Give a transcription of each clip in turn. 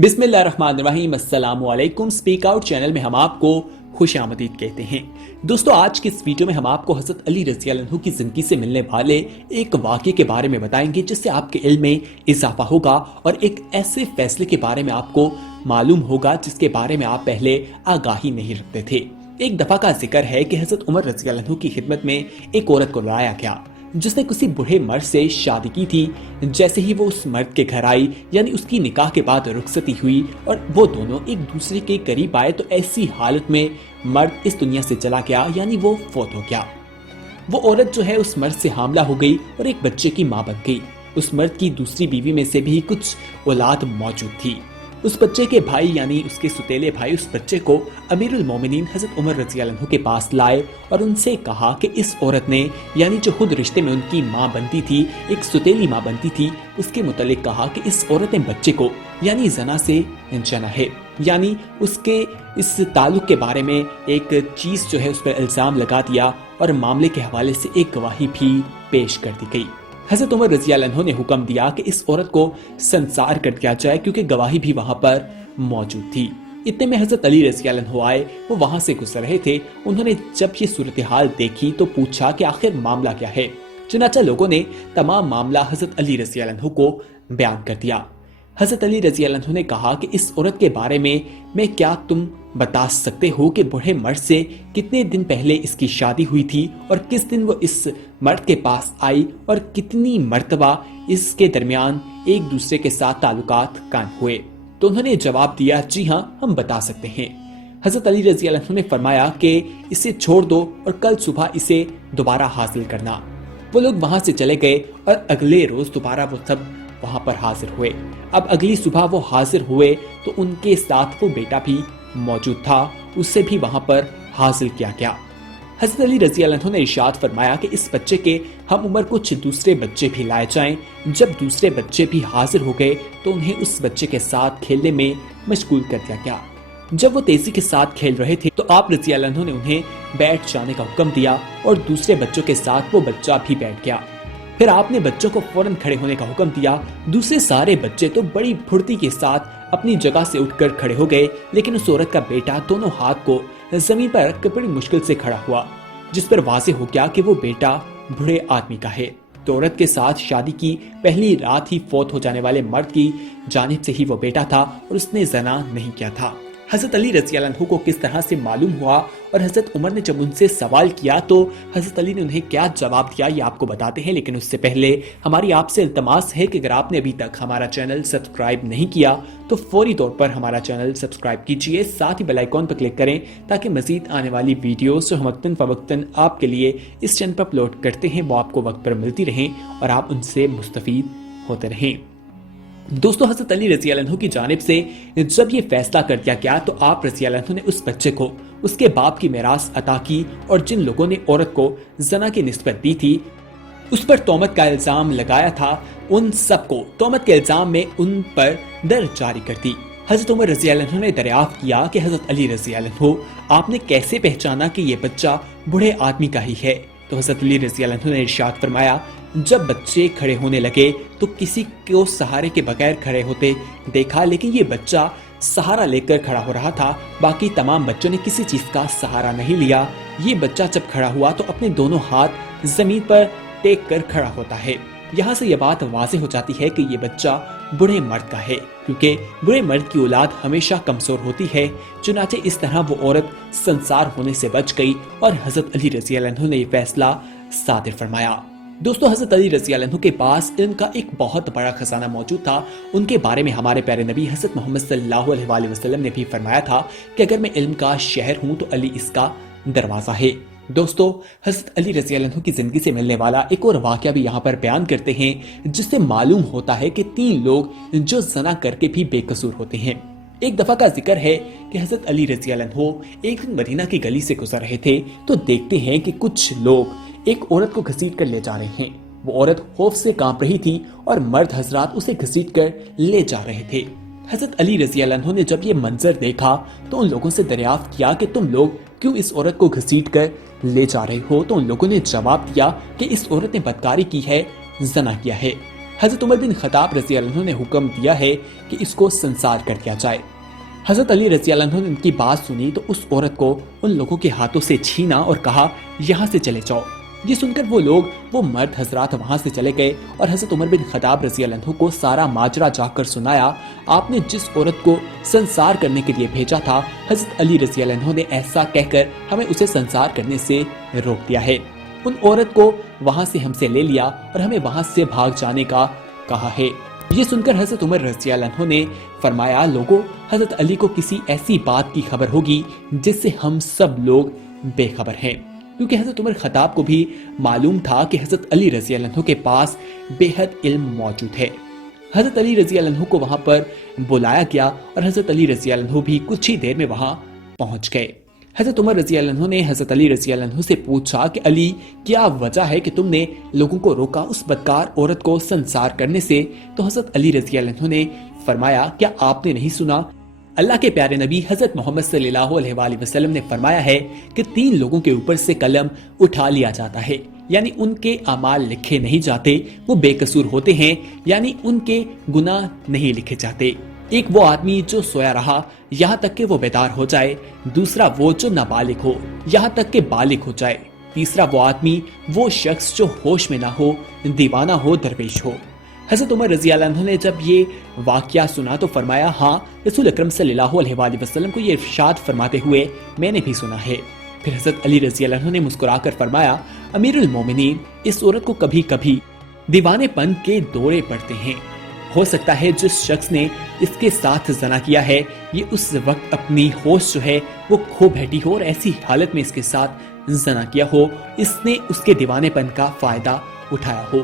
बिस्मिल्लाहिर्रहमानिर्रहीम, अस्सलाम वालेकुम। स्पीक आउट चैनल में हम आपको खुश आमदीद कहते हैं। दोस्तों, आज की इस वीडियो में हम आपको हज़रत अली रज़ी अल्लाह अन्हु की ज़िंदगी से मिलने वाले एक वाक़े के बारे में बताएंगे जिससे आपके इल्म में इजाफा होगा और एक ऐसे फैसले के बारे में आपको मालूम होगा जिसके बारे में आप पहले आगाही नहीं रखते थे। एक दफ़ा का जिक्र है कि हज़रत उमर रज़ी अल्लाह अन्हु की खिदमत में एक औरत को लाया गया जिसने किसी बूढ़े मर्द से शादी की थी। जैसे ही वो उस मर्द के घर आई, यानी उसकी निकाह के बाद रुखसती हुई और वो दोनों एक दूसरे के करीब आए, तो ऐसी हालत में मर्द इस दुनिया से चला गया, यानी वो फौत हो गया। वो औरत जो है उस मर्द से हामला हो गई और एक बच्चे की मां बन गई। उस मर्द की दूसरी बीवी में से भी कुछ औलाद मौजूद थी। उस बच्चे के भाई यानी उसके सुतेले भाई उस बच्चे को अमीरुल मोमिनीन हज़रत उमर रज़ी अल्लाह अन्हु के पास लाए और उनसे कहा कि इस औरत ने, यानी जो खुद रिश्ते में उनकी माँ बनती थी, एक सुतेली माँ बनती थी, उसके मुतालिक कहा कि इस औरत ने बच्चे को यानी जना से जना है, यानी उसके इस ताल्लुक के बारे में एक चीज़ जो है उस पर इल्ज़ाम लगा दिया और मामले के हवाले से एक गवाही भी पेश कर दी गई। हज़रत उमर रज़ी अल्लाह अन्हु ने हुक्म दिया कि इस औरत को संसार कर दिया जाए क्योंकि गवाही भी वहां पर मौजूद थी। इतने में हज़रत अली रज़ी अल्लाह अन्हु आए, वो वहां से गुजर रहे थे। उन्होंने जब ये सूरत हाल देखी तो पूछा कि आखिर मामला क्या है। चुनाचा लोगों ने तमाम मामला हज़रत अली रज़ी अल्लाह अन्हु को बयान कर दिया। हज़रत अली रज़ी अल्लाह अन्हु ने कहा कि इस औरत के बारे में क्या तुम बता सकते हो कि बूढ़े मर्द से कितने दिन पहले इसकी शादी हुई थी और किस दिन वो इस मर्द के पास आई और कितनी मर्तबा इसके दरमियान एक दूसरे के साथ ताल्लुकात कायम हुए। तो उन्होंने जवाब दिया, जी हाँ, हम बता सकते हैं। हज़रत अली रज़ी अल्लाह अन्हु ने फरमाया कि इसे छोड़ दो और कल सुबह इसे दोबारा हासिल करना। वो लोग वहां से चले गए और अगले रोज दोबारा वो सब वहां पर हाजिर हुए। अब अगली सुबह वो हाजिर हुए तो उनके साथ वो बेटा भी मौजूद था, उससे भी वहां पर हासिल किया गया। हज़रत अली रज़ी अल्लाह अन्हु ने इरशाद फरमाया कि इस बच्चे के हम उम्र कुछ दूसरे बच्चे भी लाए जाएं। जब दूसरे बच्चे भी हाजिर हो गए तो उन्हें उस बच्चे के साथ खेलने में मशगूल कर दिया गया। जब वो तेजी के साथ खेल रहे थे तो आप रज़ी अल्लाह अन्हु ने उन्हें बैठ जाने का हुक्म दिया और दूसरे बच्चों के साथ वो बच्चा भी बैठ गया। फिर आपने बच्चों को फौरन खड़े होने का हुक्म दिया। दूसरे सारे बच्चे तो बड़ी फुर्ती के साथ अपनी जगह से उठकर खड़े हो गए, लेकिन उस औरत का बेटा दोनों हाथ को जमीन पर रखकर बड़ी मुश्किल से खड़ा हुआ, जिस पर वाज़ेह हो गया कि वो बेटा बूढ़े आदमी का है। तो औरत के साथ शादी की पहली रात ही फौत हो जाने वाले मर्द की जानिब से ही वो बेटा था और उसने जना नहीं किया था। हज़रत अली रज़ी अल्लाह अन्हु को किस तरह से मालूम हुआ और हज़रत उमर ने जब उनसे सवाल किया तो हज़रत अली ने उन्हें क्या जवाब दिया, ये आपको बताते हैं। लेकिन उससे पहले हमारी आपसे इल्तमास है कि अगर आपने अभी तक हमारा चैनल सब्सक्राइब नहीं किया तो फौरी तौर पर हमारा चैनल सब्सक्राइब कीजिए, साथ ही बेल आइकॉन पर क्लिक करें ताकि मजीद आने वाली वीडियोस जो हम वक्तन फवक्तन आपके लिए इस चैनल पर अपलोड करते हैं वो आपको वक्त पर मिलती रहें और आप उनसे मुस्तफीद होते रहें। दोस्तों, हज़रत अली रज़ी अल्लाह अन्हु की जानिब से जब ये फैसला कर दिया गया तो आप रज़ी अल्लाह अन्हु ने उस बच्चे को उसके बाप की मिरास अता की और जिन लोगों ने औरत को जना की निस्बत दी थी, उस पर तोहमत का इल्जाम लगाया था, उन सबको तोहमत के इल्जाम में उन पर दर्ज जारी कर दी। हज़रत उमर रज़ी अल्लाह अन्हु ने दरियाफ्त किया कि हज़रत अली रज़ी अल्लाह अन्हु, आपने कैसे पहचाना कि ये बच्चा बूढ़े आदमी का ही है? तो हज़रत अली रज़ी अल्लाह अन्हु ने इरशाद फरमाया, जब बच्चे खड़े होने लगे तो किसी को सहारे के बगैर खड़े होते देखा, लेकिन ये बच्चा सहारा लेकर खड़ा हो रहा था। बाकी तमाम बच्चों ने किसी चीज का सहारा नहीं लिया। ये बच्चा जब खड़ा हुआ तो अपने दोनों हाथ जमीन पर टेक कर खड़ा होता है। यहाँ से यह बात वाज़ेह हो जाती है कि ये बच्चा बूढ़े मर्द का है, क्योंकि बूढ़े मर्द की औलाद हमेशा कमजोर होती है। चुनाचे इस तरह वो औरत संसार होने से बच गई और हज़रत अली रज़ी अल्लाह अन्हु ने ये फैसला सादिर फरमाया। दोस्तों, हज़रत अली रज़ी अल्लाह अन्हु के पास इल्म का एक बहुत बड़ा खजाना मौजूद था। उनके बारे में हमारे प्यारे नबी हज़रत मोहम्मद सल्लल्लाहु अलैहि वसल्लम ने भी फरमाया था कि अगर मैं इल्म का शहर हूँ तो अली इसका दरवाज़ा है। दोस्तों, हज़रत अली रज़ी अल्लाह अन्हु की ज़िंदगी से मिलने वाला एक और वाक़या भी यहाँ पर बयान करते हैं, जिससे मालूम होता है कि 3 लोग जो ज़ना करके भी बेकसूर होते हैं। एक दफ़ा का जिक्र है कि हज़रत अली रज़ी अल्लाह अन्हु एक दिन मदीना की गली से गुजर रहे थे तो देखते हैं कि कुछ लोग एक औरत को घसीट कर ले जा रहे हैं। वो औरत खौफ से कांप रही थी और मर्द हजरात उसे घसीट कर ले जा रहे थे। हज़रत अली रज़ी अल्लाह अन्हु ने जब ये मंजर देखा तो उन लोगों से दरियाफ्त किया कि तुम लोग क्यों इस औरत को घसीट कर ले जा रहे हो? तो उन लोगों ने जवाब दिया कि इस औरत ने बदकारी की है, जना किया है। حضرت عمر بن خطاب رضی اللہ عنہ نے حکم دیا ہے کہ اس کو سنسار کر دیا جائے۔ حضرت علی رضی اللہ عنہ نے ان کی بات سنی تو اس عورت کو ان لوگوں کے ہاتھوں سے چھینا اور کہا یہاں سے چلے جاؤ۔ یہ سن کر وہ مرد حضرات وہاں سے چلے گئے اور حضرت عمر بن خطاب رضی اللہ عنہ کو سارا ماجرا جا کر سنایا۔ آپ نے جس عورت کو سنسار کرنے کے لیے بھیجا تھا، حضرت علی رضی اللہ عنہ نے ایسا کہہ کر ہمیں اسے سنسار کرنے سے روک دیا ہے۔ ان عورت کو وہاں سے ہم سے لے لیا اور ہمیں وہاں سے بھاگ جانے کا کہا ہے۔ یہ سن کر حضرت عمر رضی اللہ عنہ نے فرمایا لوگو، حضرت علی کو کسی ایسی بات کی خبر ہوگی جس سے ہم سب لوگ بے خبر ہیں، کیونکہ حضرت عمر خطاب کو بھی معلوم تھا کہ حضرت علی رضی اللہ عنہ کے پاس بے حد علم موجود ہے۔ حضرت علی رضی اللہ عنہ کو وہاں پر بلایا گیا اور حضرت علی رضی اللہ عنہ بھی کچھ ہی دیر میں وہاں پہنچ گئے۔ حضرت عمر رضی اللہ عنہ نے حضرت علی رضی اللہ عنہ سے پوچھا کہ علی، کیا وجہ ہے کہ تم نے لوگوں کو روکا اس بدکار عورت کو سنسار کرنے سے؟ تو حضرت علی رضی اللہ عنہ نے فرمایا کیا آپ نے نہیں سنا؟ اللہ کے پیارے نبی حضرت محمد صلی اللہ علیہ وآلہ وسلم نے فرمایا ہے کہ 3 لوگوں کے اوپر سے قلم اٹھا لیا جاتا ہے، یعنی ان کے اعمال لکھے نہیں جاتے، وہ بے قصور ہوتے ہیں، یعنی ان کے گناہ نہیں لکھے جاتے۔ ایک وہ آدمی جو سویا رہا یہاں تک کہ وہ بیدار ہو جائے، دوسرا وہ جو نابالغ ہو یہاں تک کہ بالغ ہو جائے، تیسرا وہ آدمی وہ شخص جو ہوش میں نہ ہو، دیوانہ ہو، درویش ہو۔ حضرت عمر رضی اللہ عنہ نے جب یہ واقعہ سنا تو فرمایا ہاں، رسول اکرم صلی اللہ علیہ وآلہ وسلم کو یہ ارشاد فرماتے ہوئے میں نے بھی سنا ہے۔ پھر حضرت علی رضی اللہ عنہ نے مسکرا کر فرمایا امیر المومنین، اس عورت کو کبھی کبھی دیوانے پن کے دورے پڑتے ہیں، ہو سکتا ہے جس شخص نے اس کے ساتھ زنا کیا ہے یہ اس وقت اپنی ہوش جو ہے وہ کھو بیٹھی ہو اور ایسی حالت میں اس کے ساتھ زنا کیا ہو، اس نے اس کے دیوانے پن کا فائدہ اٹھایا ہو۔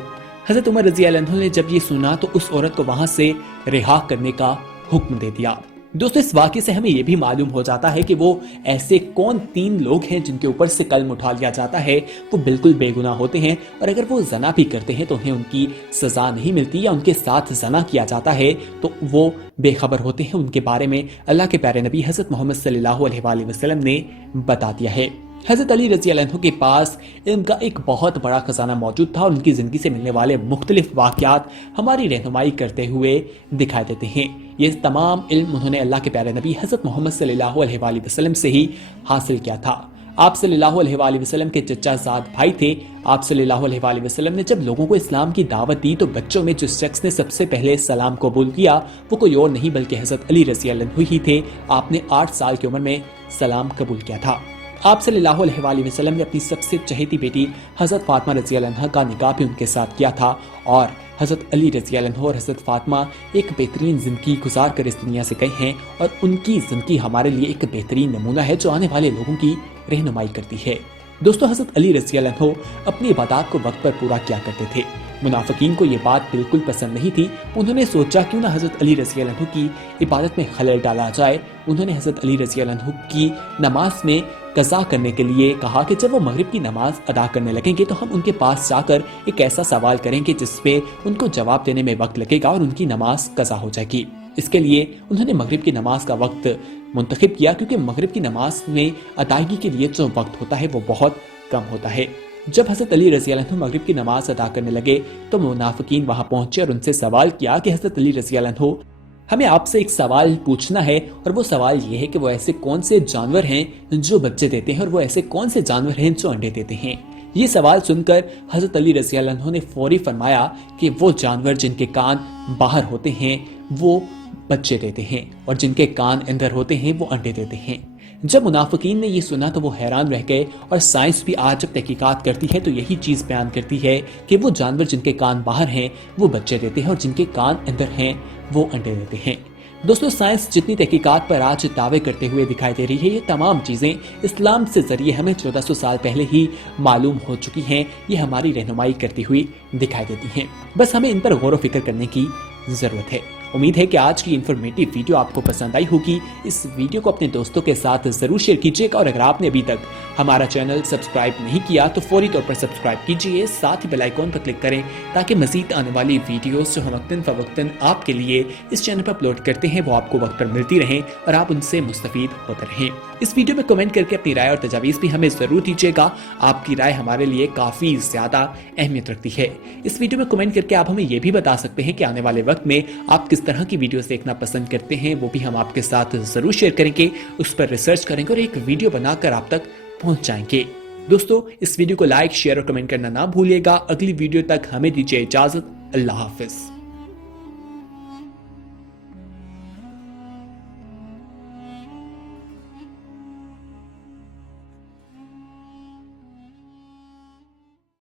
حضرت عمر رضی اللہ عنہ نے جب یہ سنا تو اس عورت کو وہاں سے رہا کرنے کا حکم دے دیا۔ دوستو، اس واقعے سے ہمیں یہ بھی معلوم ہو جاتا ہے کہ وہ ایسے کون 3 لوگ ہیں جن کے اوپر سے قلم اٹھا لیا جاتا ہے، وہ بالکل بے گناہ ہوتے ہیں، اور اگر وہ زنا بھی کرتے ہیں تو انہیں ان کی سزا نہیں ملتی یا ان کے ساتھ زنا کیا جاتا ہے تو وہ بے خبر ہوتے ہیں۔ ان کے بارے میں اللہ کے پیارے نبی حضرت محمد صلی اللہ علیہ وآلہ وسلم نے بتا دیا ہے۔ حضرت علی رضی اللہ عنہ کے پاس علم کا ایک بہت بڑا خزانہ موجود تھا اور ان کی زندگی سے ملنے والے مختلف واقعات ہماری رہنمائی کرتے ہوئے دکھائی دیتے ہیں۔ یہ تمام علم انہوں نے اللہ کے پیارے نبی حضرت محمد صلی اللہ علیہ وآلہ وسلم سے ہی حاصل کیا تھا۔ آپ صلی اللہ علیہ وآلہ وسلم کے چچا زاد بھائی تھے۔ آپ صلی اللہ علیہ وآلہ وسلم نے جب لوگوں کو اسلام کی دعوت دی تو بچوں میں جس شخص نے سب سے پہلے سلام قبول کیا وہ کوئی اور نہیں بلکہ حضرت علی رضی اللہ عنہ ہی تھے۔ آپ نے 8 سال کی عمر میں سلام قبول کیا تھا۔ آپ صلی اللہ علیہ وآلہ وسلم نے اپنی سب سے چہیتی بیٹی حضرت فاطمہ رضی اللہ عنہ کا نکاح بھی ان کے ساتھ کیا تھا، اور حضرت علی رضی اللہ عنہ اور حضرت فاطمہ ایک بہترین زندگی گزار کر اس دنیا سے گئے ہیں، اور ان کی زندگی ہمارے لیے ایک بہترین نمونہ ہے جو آنے والے لوگوں کی رہنمائی کرتی ہے۔ دوستو، حضرت علی رضی اللہ عنہ اپنی عبادات کو وقت پر پورا کیا کرتے تھے۔ منافقین کو یہ بات بالکل پسند نہیں تھی۔ انہوں نے سوچا کیوں نہ حضرت علی رضی اللہ عنہ کی عبادت میں خلل ڈالا جائے۔ انہوں نے حضرت علی رضی اللہ عنہ کی نماز میں قضا کرنے کے لیے کہا کہ جب وہ مغرب کی نماز ادا کرنے لگیں گے تو ہم ان کے پاس جا کر ایک ایسا سوال کریں گے جس پہ ان کو جواب دینے میں وقت لگے گا اور ان کی نماز قضا ہو جائے گی۔ اس کے لیے انہوں نے مغرب کی نماز کا وقت منتخب کیا، کیونکہ مغرب کی نماز میں ادائیگی کے لیے جو وقت ہوتا ہے وہ بہت کم ہوتا ہے۔ جب حضرت علی رضی اللہ عنہ مغرب کی نماز ادا کرنے لگے تو منافقین وہاں پہنچے اور ان سے سوال کیا کہ حضرت علی رضی اللہ عنہ، ہمیں آپ سے ایک سوال پوچھنا ہے، اور وہ سوال یہ ہے کہ وہ ایسے کون سے جانور ہیں جو بچے دیتے ہیں اور وہ ایسے کون سے جانور ہیں جو انڈے دیتے ہیں۔ یہ سوال سن کر حضرت علی رضی اللہ عنہ نے فوری فرمایا کہ وہ جانور جن کے کان باہر ہوتے ہیں وہ بچے دیتے ہیں، اور جن کے کان اندر ہوتے ہیں وہ انڈے دیتے ہیں۔ جب منافقین نے یہ سنا تو وہ حیران رہ گئے، اور سائنس بھی آج جب تحقیقات کرتی ہے تو یہی چیز بیان کرتی ہے کہ وہ جانور جن کے کان باہر ہیں وہ بچے دیتے ہیں اور جن کے کان اندر ہیں وہ انڈے دیتے ہیں۔ دوستو، سائنس جتنی تحقیقات پر آج دعوے کرتے ہوئے دکھائی دے رہی ہے، یہ تمام چیزیں اسلام سے ذریعے ہمیں 1400 سال پہلے ہی معلوم ہو چکی ہیں۔ یہ ہماری رہنمائی کرتی ہوئی دکھائی دیتی ہیں، بس ہمیں ان پر غور و فکر کرنے کی ضرورت ہے۔ उम्मीद है कि आज की इन्फॉर्मेटिव वीडियो आपको पसंद आई होगी। इस वीडियो को अपने दोस्तों के साथ जरूर शेयर कीजिएगा और अगर आपने अभी तक हमारा चैनल सब्सक्राइब नहीं किया तो फौरी तौर पर सब्सक्राइब कीजिए, साथ ही बेल आइकॉन पर क्लिक करें ताकि मजीद आने वाली वीडियोस जो हम वक्तन फवक्तन आपके लिए इस चैनल पर अपलोड करते हैं वो आपको वक्त पर मिलती रहें और आप उनसे मुस्तफीद होते रहें। इस वीडियो में कमेंट करके अपनी राय और तजावीज़ भी हमें जरूर दीजिएगा। आपकी राय हमारे लिए काफी ज्यादा अहमियत रखती है। इस वीडियो में कमेंट करके आप हमें यह भी बता सकते हैं कि आने वाले वक्त में आप किस तरह की वीडियोस देखना पसंद करते हैं, वो भी हम आपके साथ जरूर शेयर करेंगे, उस पर रिसर्च करेंगे और एक वीडियो बनाकर आप तक पहुंच जाएंगे। दोस्तों, इस वीडियो को लाइक, शेयर और कमेंट करना ना भूलिएगा। अगली वीडियो तक हमें दीजिए इजाजत। अल्लाह हाफिज।